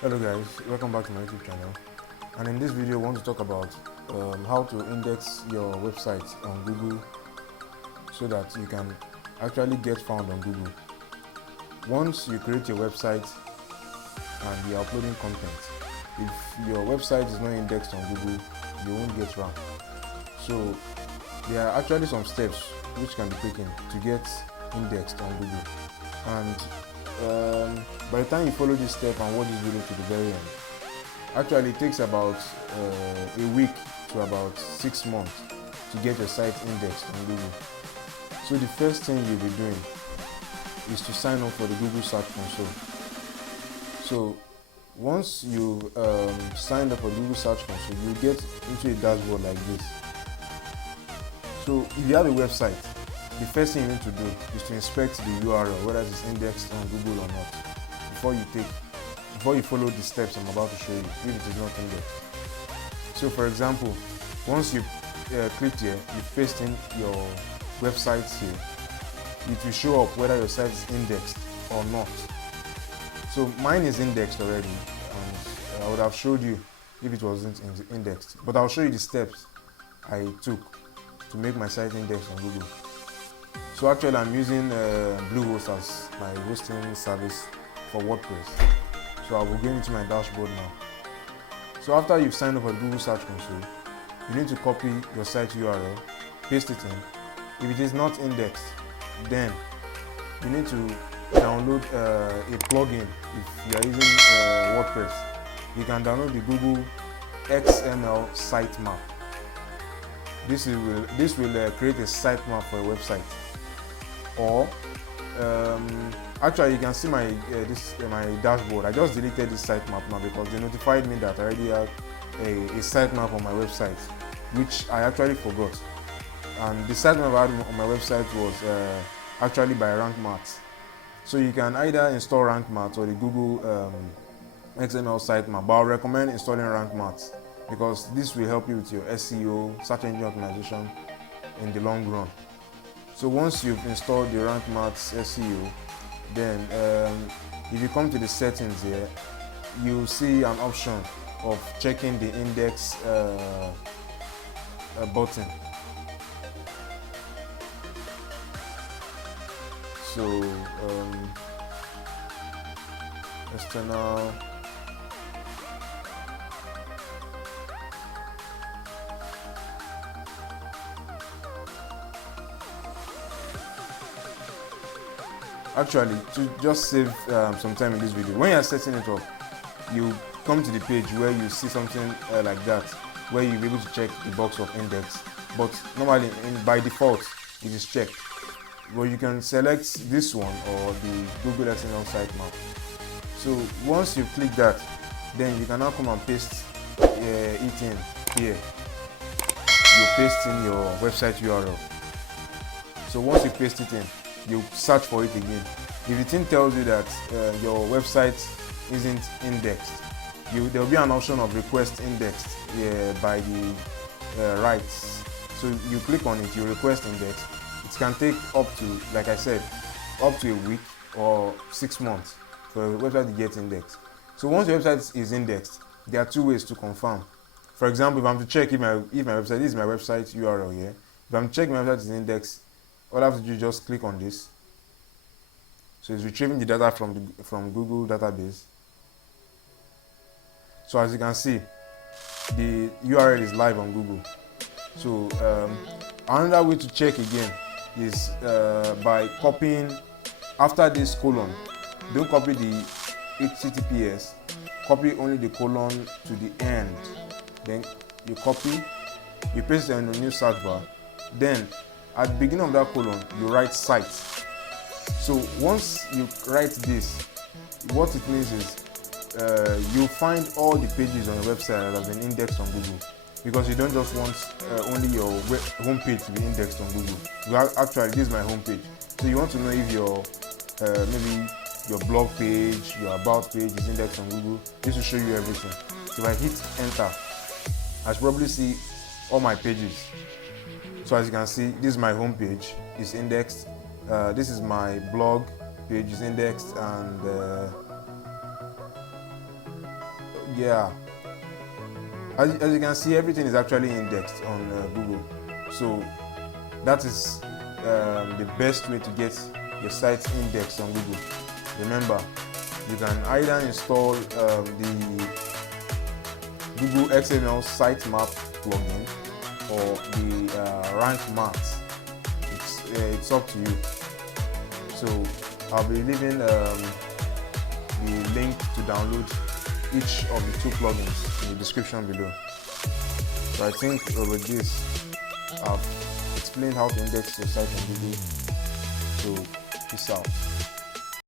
Hello guys, welcome back to my YouTube channel. And in this video I want to talk about how to index your website on Google so that you can actually get found on Google. Once you create your website and you're uploading content, if your website is not indexed on Google, you won't get ranked. So there are actually some steps which can be taken to get indexed on Google. And by the time you follow this step and watch this video to the very end, actually it takes about a week to about 6 months to get your site indexed on Google. So the first thing you'll be doing is to sign up for the Google Search Console. So once you signed up for Google Search Console, you get into a dashboard like this. So if you have a website, the first thing you need to do is to inspect the URL, whether it's indexed on Google or not, before you follow the steps I'm about to show you, if it is not indexed. So for example, once you clicked here, you paste in your website here, it will show up whether your site is indexed or not. So mine is indexed already, and I would have showed you if it wasn't indexed, but I'll show you the steps I took to make my site indexed on Google. So actually I'm using Bluehost as my hosting service for WordPress. So I will get into my dashboard now. So after you've signed up for the Google Search Console, you need to copy your site URL, paste it in. If it is not indexed, then you need to download a plugin. If you are using WordPress, you can download the Google XML sitemap. This will create a sitemap for a website. Or actually you can see my my dashboard. I just deleted this sitemap now because they notified me that I already have a sitemap on my website, which I actually forgot. And the sitemap I had on my website was actually by RankMath. So you can either install RankMath or the Google XML sitemap, but I recommend installing RankMath because this will help you with your SEO, search engine optimization, in the long run. So once you've installed the RankMath SEO, then if you come to the settings here, you'll see an option of checking the index button. So external actually, to just save some time in this video, when you're setting it up, you come to the page where you see something like that, where you'll be able to check the box of index. But normally, by default, it is checked. But you can select this one or the Google XML sitemap. So once you click that, then you can now come and paste it in here. You paste in your website URL. So once you paste it in, you search for it again. If the thing tells you that your website isn't indexed, there will be an option of request indexed by the rights. So you click on it, you request index. It can take up to, like I said, up to a week or 6 months for a website to get indexed. So once your website is indexed, there are two ways to confirm. For example, if I'm to check if my website, this is my website URL here. If I'm to check my website is indexed, all I have to do is just click on this. So it's retrieving the data from Google database. So as you can see, the URL is live on Google. So another way to check again is by copying after this colon. Don't copy the HTTPS, copy only the colon to the end. Then you copy, you paste it in the new search bar. Then at the beginning of that colon, you write site. So once you write this, what it means is you'll find all the pages on your website that have been indexed on Google, because you don't just want only your homepage to be indexed on Google. Actually, this is my homepage. So you want to know if your maybe your blog page, your about page is indexed on Google. This will show you everything. So if I hit enter, I should probably see all my pages. So as you can see, this is my home page, it's indexed. This is my blog page, is indexed, and yeah, as you can see, everything is actually indexed on Google. So that is the best way to get your site indexed on Google. Remember, you can either install the Google XML sitemap plugin or the rank math. It's up to you. So I'll be leaving the link to download each of the two plugins in the description below. So I think with this I've explained how to index your site on Google. So peace out.